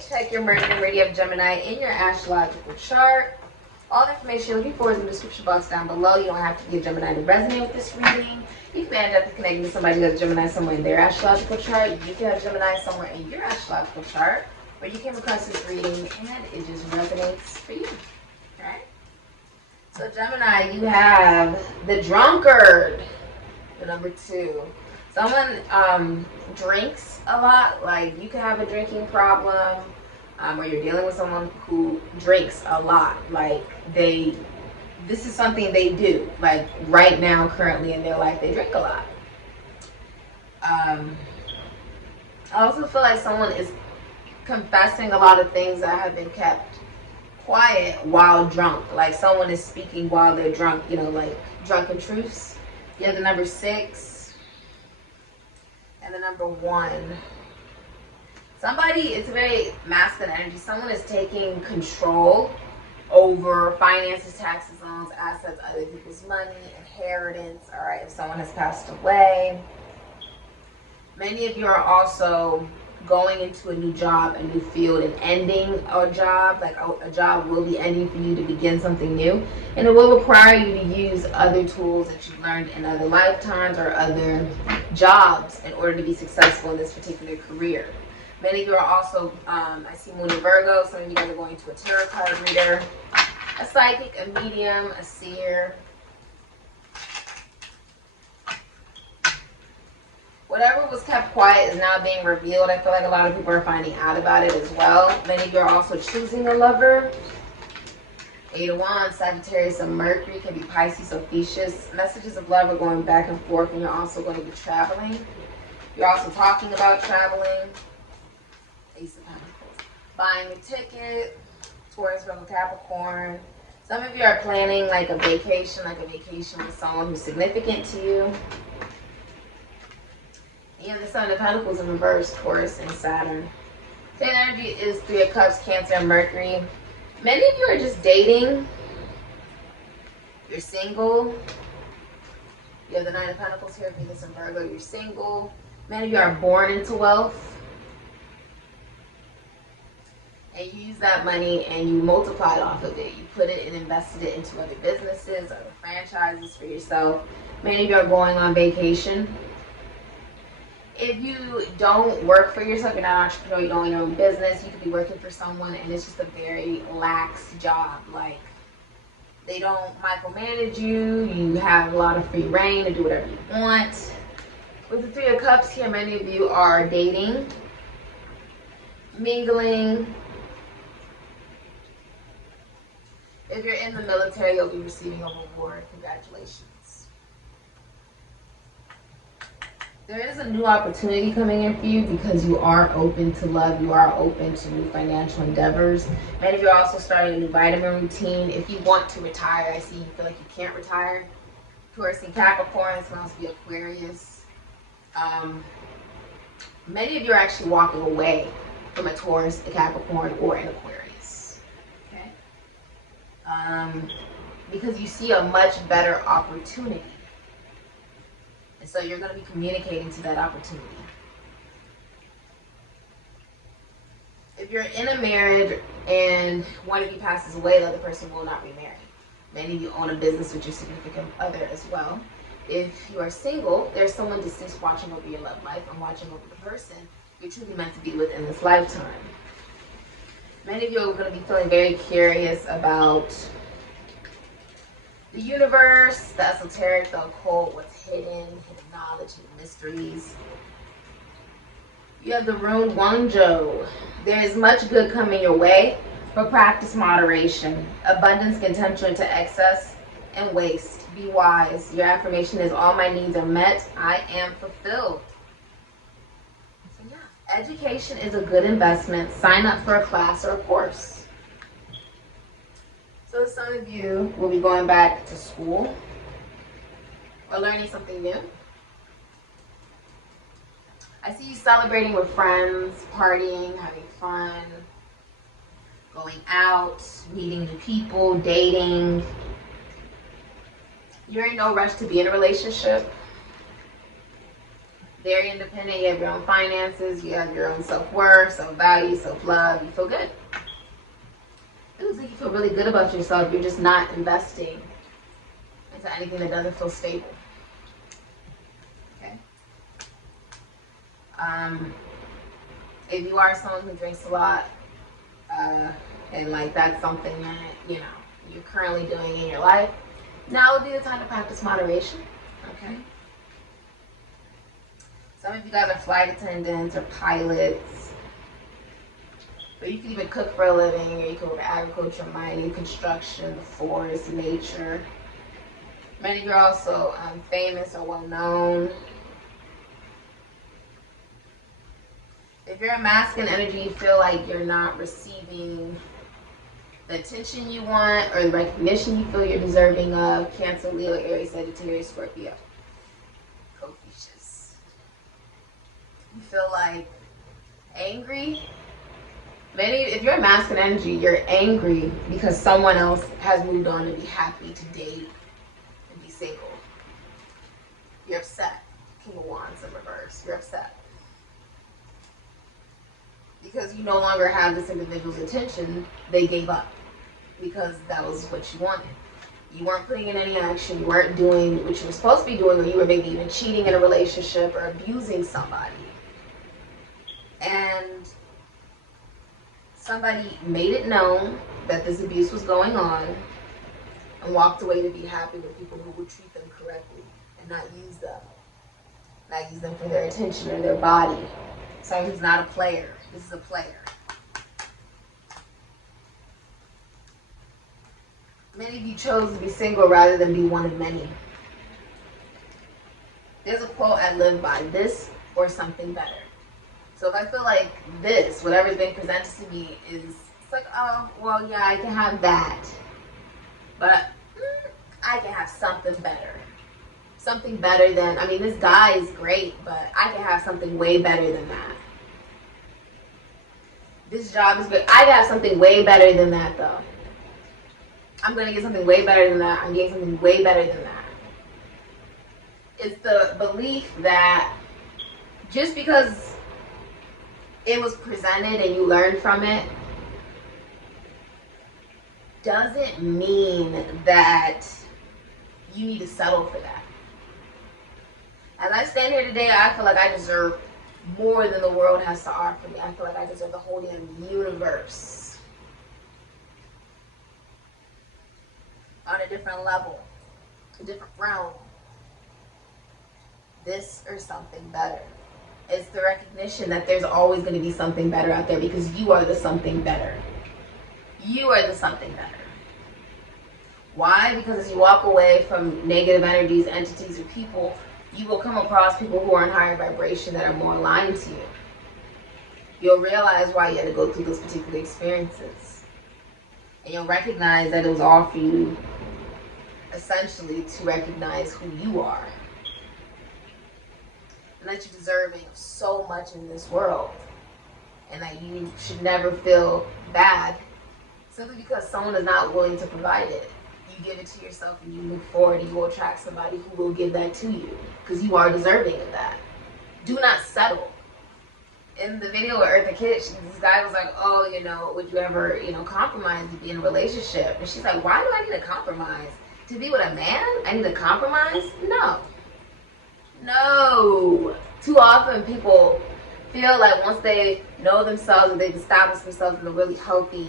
check your meridian of Gemini in your astrological chart. All the information you're looking for is in the description box down below. You don't have to be a Gemini to resonate with this reading. You can end up connecting with somebody who has Gemini somewhere in their astrological chart. You can have Gemini somewhere in your astrological chart where you came across this reading and it just resonates for you. Okay? So Gemini, you have the drunkard, the number 2. Someone drinks a lot. Like, you can have a drinking problem, or you're dealing with someone who drinks a lot. Like, this is something they do. Like, right now, currently in their life, they drink a lot. I also feel like someone is confessing a lot of things that have been kept quiet while drunk. Like, someone is speaking while they're drunk, you know, like drunken truths. You have the number 6 and the number 1. Somebody, it's a very masculine energy. Someone is taking control over finances, taxes, loans, assets, other people's money, inheritance. All right, if someone has passed away. Many of you are also going into a new job, a new field, and ending a job. Like, a job will be ending for you to begin something new, and it will require you to use other tools that you've learned in other lifetimes or other jobs in order to be successful in this particular career. Many of you are also, I see Moon in Virgo. Some of you guys are going to a tarot card reader, a psychic, a medium, a seer. Whatever was kept quiet is now being revealed. I feel like a lot of people are finding out about it as well. Many of you are also choosing a lover. 8 of Wands, Sagittarius, and Mercury can be Pisces, Ophiuchus. Messages of love are going back and forth, and you're also going to be traveling. You're also talking about traveling. Ace of Pentacles. Buying a ticket. Taurus, Virgo, Capricorn. Some of you are planning like a vacation with someone who's significant to you. You have the Sun of Pentacles in reverse, Taurus and Saturn. Same energy is 3 of Cups, Cancer, and Mercury. Many of you are just dating. You're single. You have the 9 of Pentacles here, Venus and Virgo. You're single. Many of you are born into wealth. And you use that money and you multiply it off of it. You put it and invested it into other businesses, other franchises for yourself. Many of you are going on vacation. If you don't work for yourself, you're not an entrepreneur, you don't own your own business, you could be working for someone and it's just a very lax job. Like, they don't micromanage you, you have a lot of free reign to do whatever you want. With the 3 of Cups here, many of you are dating, mingling. If you're in the military, you'll be receiving a reward. Congratulations. There is a new opportunity coming in for you because you are open to love. You are open to new financial endeavors. Many of you are also starting a new vitamin routine. If you want to retire, I see you feel like you can't retire. Taurus and Capricorn, this can also be Aquarius. Many of you are actually walking away from a Taurus, a Capricorn, or an Aquarius. Okay? Because you see a much better opportunity. And so you're going to be communicating to that opportunity. If you're in a marriage and one of you passes away, the other person will not remarry. Many of you own a business with your significant other as well. If you are single, there's someone deceased watching over your love life and watching over the person you're truly meant to be with in this lifetime. Many of you are going to be feeling very curious about the universe, the esoteric, the occult, what's hidden knowledge, hidden mysteries. You have the rune Wangzhou. There is much good coming your way, but practice moderation. Abundance can tempt you into excess and waste. Be wise. Your affirmation is, all my needs are met. I am fulfilled. So yeah, education is a good investment. Sign up for a class or a course. So some of you will be going back to school or learning something new. I see you celebrating with friends, partying, having fun, going out, meeting new people, dating. You're in no rush to be in a relationship. Very independent. You have your own finances. You have your own self-worth, self-value, self-love. You feel good. It looks like you feel really good about yourself. You're just not investing into anything that doesn't feel stable. Okay. If you are someone who drinks a lot, and like that's something that, you know, you're currently doing in your life, now would be the time to practice moderation. Okay. Some of you guys are flight attendants or pilots, but you can even cook for a living, or you can work agriculture, mining, construction, the forest, nature. Many of you are also famous or well known. If you're a masculine energy, you feel like you're not receiving the attention you want or the recognition you feel you're deserving of. Cancer, Leo, Aries, Sagittarius, Scorpio. Confucius. You feel like angry. If you're a masculine energy, you're angry because someone else has moved on to be happy, to date, and be single. You're upset. King of Wands in reverse. You're upset because you no longer have this individual's attention. They gave up because that was what you wanted. You weren't putting in any action. You weren't doing what you were supposed to be doing, or you were maybe even cheating in a relationship or abusing somebody. And somebody made it known that this abuse was going on and walked away to be happy with people who would treat them correctly and not use them. Not use them for their attention or their body. Someone who's not a player. This is a player. Many of you chose to be single rather than be one of many. There's a quote I live by: this or something better. So if I feel like this, whatever's been presented to me, is, it's like, oh, well, yeah, I can have that. But I can have something better. Something better than, I mean, this guy is great, but I can have something way better than that. This job is good. I got something way better than that, though. I'm going to get something way better than that. I'm getting something way better than that. It's the belief that just because it was presented and you learned from it doesn't mean that you need to settle for that. As I stand here today, I feel like I deserve more than the world has to offer me. I feel like I deserve the whole damn universe on a different level, a different realm. This or something better. It's the recognition that there's always going to be something better out there because you are the something better. You are the something better. Why? Because as you walk away from negative energies, entities, or people, you will come across people who are in higher vibration that are more aligned to you. You'll realize why you had to go through those particular experiences. And you'll recognize that it was all for you, essentially, to recognize who you are. And that you're deserving of so much in this world. And that you should never feel bad simply because someone is not willing to provide it. You give it to yourself and you move forward and you will attract somebody who will give that to you because you are deserving of that. Do not settle. In the video with Eartha Kitt, this guy was like, oh, you know, would you ever, you know, compromise to be in a relationship? And she's like, why do I need to compromise? To be with a man? I need to compromise? No. No. Too often people feel like once they know themselves and they've established themselves in a really healthy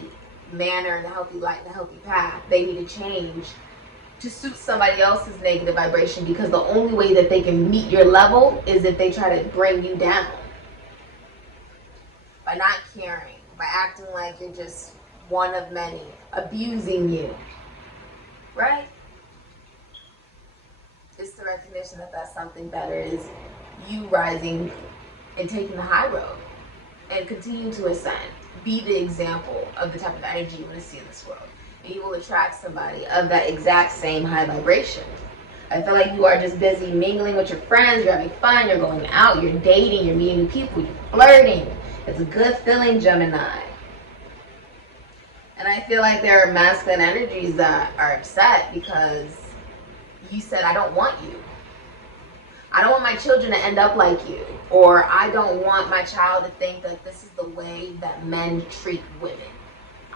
manner, in a healthy light, in a healthy path, they need to change to suit somebody else's negative vibration because the only way that they can meet your level is if they try to bring you down. By not caring, by acting like you're just one of many, abusing you. Right? It's the recognition that that's something better is you rising and taking the high road and continue to ascend. Be the example of the type of energy you want to see in this world. And you will attract somebody of that exact same high vibration. I feel like you are just busy mingling with your friends, you're having fun, you're going out, you're dating, you're meeting new people, you're flirting. It's a good feeling, Gemini. And I feel like there are masculine energies that are upset because you said, I don't want you. I don't want my children to end up like you. Or I don't want my child to think that this is the way that men treat women.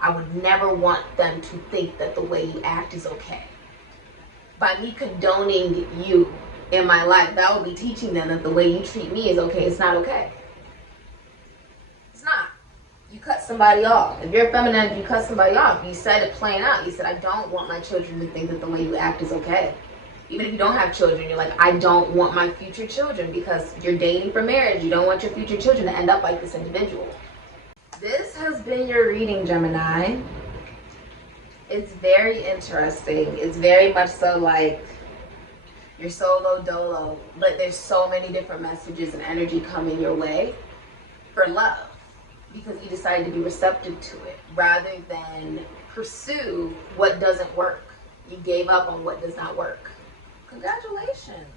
I would never want them to think that the way you act is okay. By me condoning you in my life, that will be teaching them that the way you treat me is okay. It's not okay. It's not. You cut somebody off. If you're feminine, you cut somebody off. You said it plain out. You said, I don't want my children to think that the way you act is okay. Even if you don't have children, you're like, I don't want my future children, because you're dating for marriage. You don't want your future children to end up like this individual. This has been your reading, Gemini. It's very interesting. It's very much so like you're solo dolo, but there's so many different messages and energy coming your way for love, because you decided to be receptive to it rather than pursue what doesn't work. You gave up on what does not work. Congratulations.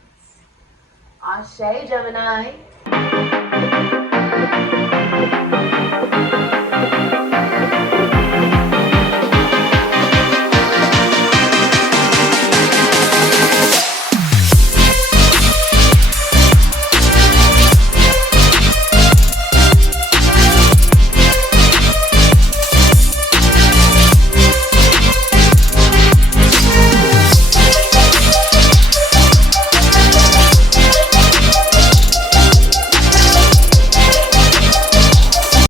Ashe, Gemini.